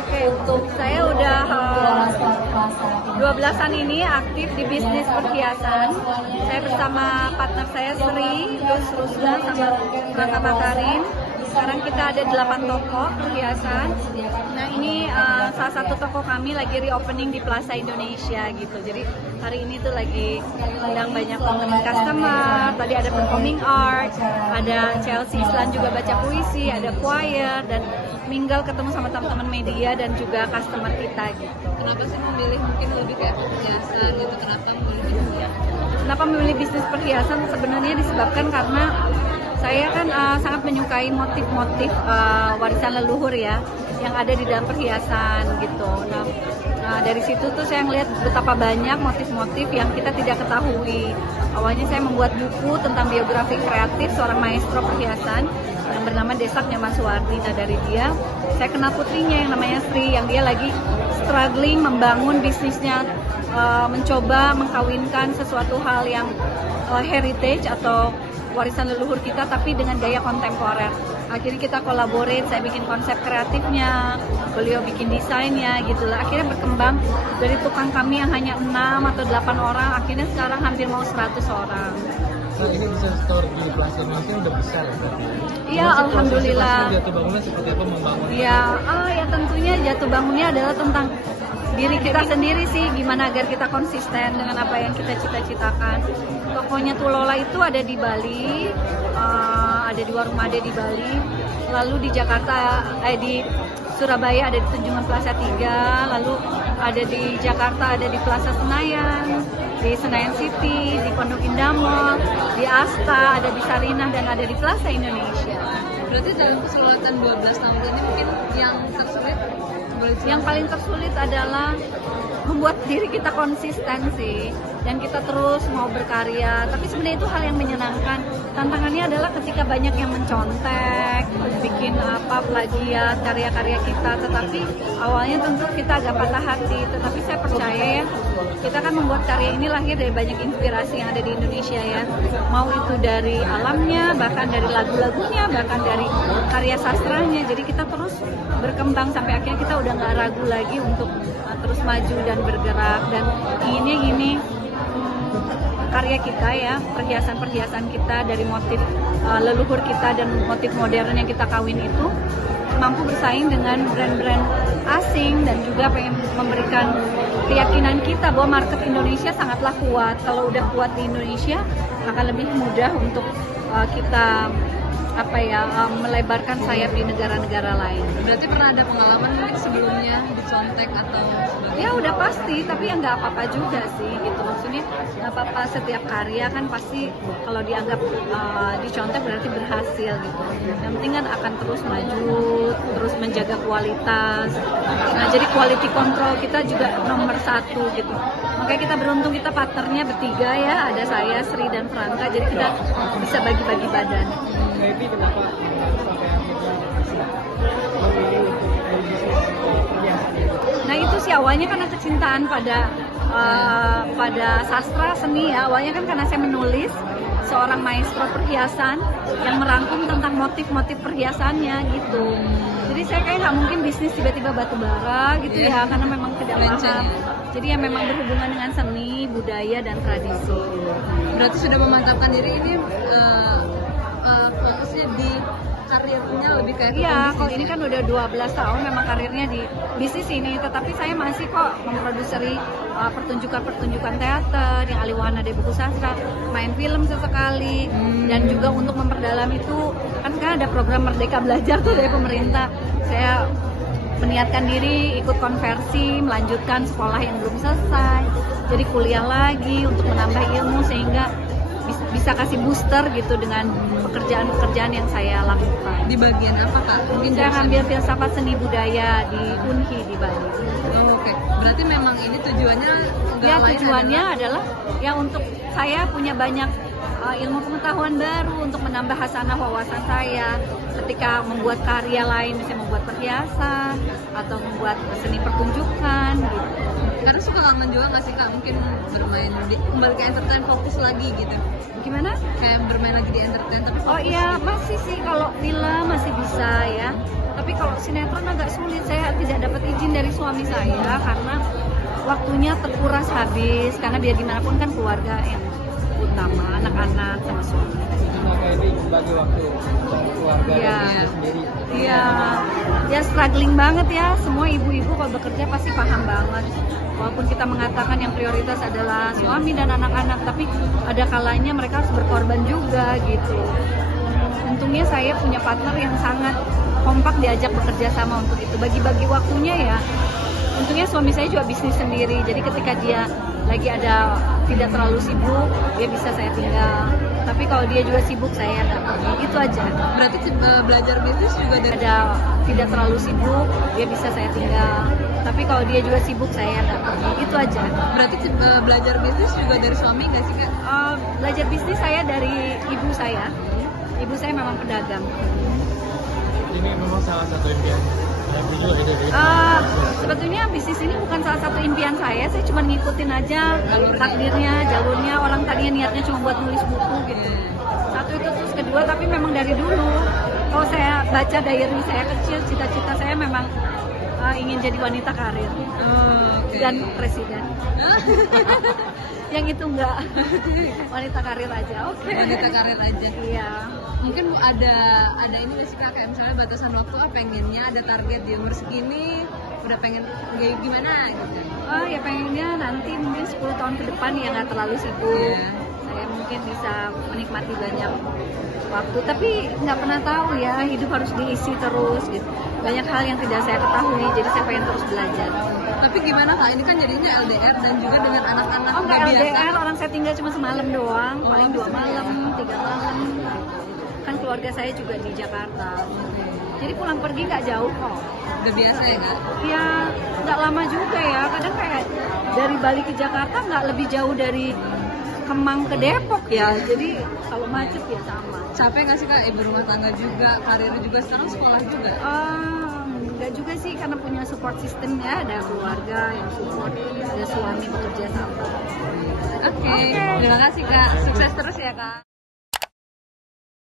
Oke, saya udah 12-an ini aktif di bisnis perhiasan. Saya bersama partner saya Sri, Lus Rusda, sama Rangga Makarin. Sekarang kita ada 8 toko perhiasan. Nah ini salah satu toko kami lagi reopening di Plaza Indonesia gitu. Jadi hari ini tuh lagi undang banyak performing customer. Tadi ada performing art, ada Chelsea Islan juga baca puisi, ada choir, dan mingle ketemu sama teman-teman media dan juga customer kita gitu. Kenapa sih memilih mungkin lebih kayak perhiasan gitu? Kenapa memilih bisnis perhiasan? Sebenarnya disebabkan karena saya kan sangat menyukai motif-motif warisan leluhur ya yang ada di dalam perhiasan gitu. Nah dari situ tuh saya ngelihat betapa banyak motif-motif yang kita tidak ketahui. Awalnya saya membuat buku tentang biografi kreatif seorang maestro perhiasan yang bernama Desak Nyamaswardi. Nah dari dia saya kenal putrinya yang namanya Sri, yang dia lagi struggling membangun bisnisnya, mencoba mengkawinkan sesuatu hal yang heritage atau warisan leluhur kita tapi dengan gaya kontemporer. Akhirnya kita collaborate, saya bikin konsep kreatifnya, beliau bikin desainnya gitu lah. Akhirnya berkembang dari tukang kami yang hanya 6 atau 8 orang, akhirnya sekarang hampir mau 100 orang. Nah, ini bisa store di Plaza Indonesia udah besar ya? Iya, alhamdulillah. Jatuh bangunnya seperti apa membangunnya? Iya, ya tentunya jatuh bangunnya adalah tentang diri kita sendiri sih, gimana agar kita konsisten dengan apa yang kita cita-citakan. Tokonya Tulola itu ada di Bali, ada di Warung Made di Bali, lalu di Jakarta, di Surabaya ada di Tunjungan Plaza 3, lalu ada di Jakarta ada di Plaza Senayan, di Senayan City, di Pondok Indah Mall, di Asta, ada di Sarinah, dan ada di Plaza Indonesia. Berarti dalam keseluruhan 12 tahun ini mungkin yang tersulit? Yang paling tersulit adalah membuat diri kita konsisten sih, dan kita terus mau berkarya. Tapi sebenarnya itu hal yang menyenangkan. Tantangannya adalah ketika banyak yang mencontek, bikin plagiat karya-karya kita. Tetapi awalnya tentu kita agak patah hati. Tetapi saya percaya ya, kita kan membuat karya ini lahir dari banyak inspirasi yang ada di Indonesia ya. Mau itu dari alamnya, bahkan dari lagu-lagunya, bahkan dari karya sastranya. Jadi kita terus berkembang sampai akhirnya kita udah nggak ragu lagi untuk terus maju dan bergerak. Dan ini karya kita ya, perhiasan-perhiasan kita dari motif leluhur kita dan motif modern yang kita kawin itu mampu bersaing dengan brand-brand asing, dan juga pengen memberikan keyakinan kita bahwa market Indonesia sangatlah kuat. Kalau udah kuat di Indonesia akan lebih mudah untuk kita melebarkan sayap di negara-negara lain. Berarti pernah ada pengalaman sebelumnya dicontek atau? Ya udah pasti, tapi ya nggak apa-apa juga sih gitu. Maksudnya nggak apa-apa, setiap karya kan pasti kalau dianggap dicontek berarti berhasil gitu. Yang penting kan akan terus maju, terus menjaga kualitas. Nah jadi quality control kita juga nomor 1 gitu. Makanya kita beruntung, kita partnernya bertiga ya, ada saya, Sri, dan Franka. Jadi kita bisa bagi-bagi badan. Nah itu sih awalnya karena kecintaan pada sastra seni ya. Awalnya kan karena saya menulis seorang maestro perhiasan yang merangkum tentang motif-motif perhiasannya gitu. Jadi saya kayak nggak mungkin bisnis tiba-tiba batu bara gitu ya, karena memang tidak paham. Jadi ya memang berhubungan dengan seni, budaya, dan tradisi. Berarti sudah memantapkan diri ini fokusnya di karirnya lebih kayak iya, kalau ini kan udah 12 tahun memang karirnya di bisnis ini, tetapi saya masih kok memproduseri pertunjukan-pertunjukan teater yang Aliwana dari buku sastra, main film sesekali, dan juga untuk memperdalam itu kan sekarang ada program Merdeka Belajar tuh dari pemerintah. Saya meniatkan diri ikut konversi, melanjutkan sekolah yang belum selesai, jadi kuliah lagi untuk menambah ilmu sehingga bisa kasih booster gitu dengan pekerjaan-pekerjaan yang saya lakukan. Di bagian apa Kak? Mungkin saya ngambil filsafat seni budaya di Unhi di Bali. Oh, oke. Berarti memang ini tujuannya tujuannya adalah ya untuk saya punya banyak ilmu pengetahuan baru untuk menambah hasanah wawasan saya ketika membuat karya lain, misalnya membuat perhiasan atau membuat seni pertunjukan gitu. Karena suka kangen juga nggak sih Kak, mungkin bermain kembali ke entertain, fokus lagi gitu. Gimana? Kayak bermain lagi di entertain tapi fokus. Oh iya, gitu. masih sih, kalau film masih bisa ya. Tapi kalau sinetron agak sulit, saya tidak dapat izin dari suami saya karena waktunya terkuras habis, karena biar gimana pun kan keluarga yang utama, anak-anak sama suami. Cuma kayak ini bagi waktu keluarga Iya. dan diri sendiri. Iya, ya struggling banget ya. Semua ibu-ibu kalau bekerja pasti paham banget. Walaupun kita mengatakan yang prioritas adalah suami dan anak-anak, tapi ada kalanya mereka harus berkorban juga gitu. Untungnya saya punya partner yang sangat kompak diajak bekerja sama untuk itu. Bagi-bagi waktunya ya. Untungnya suami saya juga bisnis sendiri, jadi ketika dia lagi ada tidak terlalu sibuk, dia bisa saya tinggal. Tapi kalau dia juga sibuk, saya nggak pergi. Itu aja. Berarti belajar bisnis juga dari Ada tidak terlalu sibuk, dia bisa saya tinggal. Tapi kalau dia juga sibuk, saya nggak pergi. Itu aja. berarti belajar bisnis juga dari suami nggak sih Kak? Belajar bisnis saya dari ibu saya. Ibu saya memang pedagang. Ini memang salah satu impian. Tapi juga ide-ide. Sebetulnya bisnis ini bukan salah satu impian saya cuma ngikutin aja takdirnya, jalurnya. Orang tadinya niatnya cuma buat nulis buku gitu. Satu itu, terus kedua, tapi memang dari dulu kalau saya baca diary saya kecil, cita-cita saya memang ingin jadi wanita karir Oke. dan presiden. Yang itu enggak, wanita karir aja. Oke. Wanita karir aja. Iya. Mungkin ada ini nggak sih Kak, kayak misalnya batasan waktu, pengennya ada target di umur segini, udah pengen kayak gimana gitu. Ya pengennya nanti mungkin 10 tahun ke depan ya nggak terlalu sibuk. Iya. Saya mungkin bisa menikmati banyak waktu, tapi nggak pernah tahu ya, hidup harus diisi terus gitu. Banyak hal yang tidak saya ketahui, jadi saya pengen terus belajar. Tapi gimana Kak, ini kan jadinya LDR dan juga dengan anak-anak Oh nggak nggak biasa. LDR, orang saya tinggal cuma semalam doang, Oh, paling 2 malam, semalam. 3 malam. Kan keluarga saya juga di Jakarta, jadi pulang pergi nggak jauh kok. Udah biasa ya Kak? Ya nggak lama juga ya, kadang kayak dari Bali ke Jakarta nggak lebih jauh dari Kemang ke Depok ya, jadi kalau macet ya sama. Capek nggak sih Kak, ibu rumah tangga juga, karir juga, sekarang sekolah juga? Enggak juga sih, karena punya support system ya, ada keluarga yang support, ada suami bekerja sama. Oke. Terima kasih Kak, sukses terus ya Kak.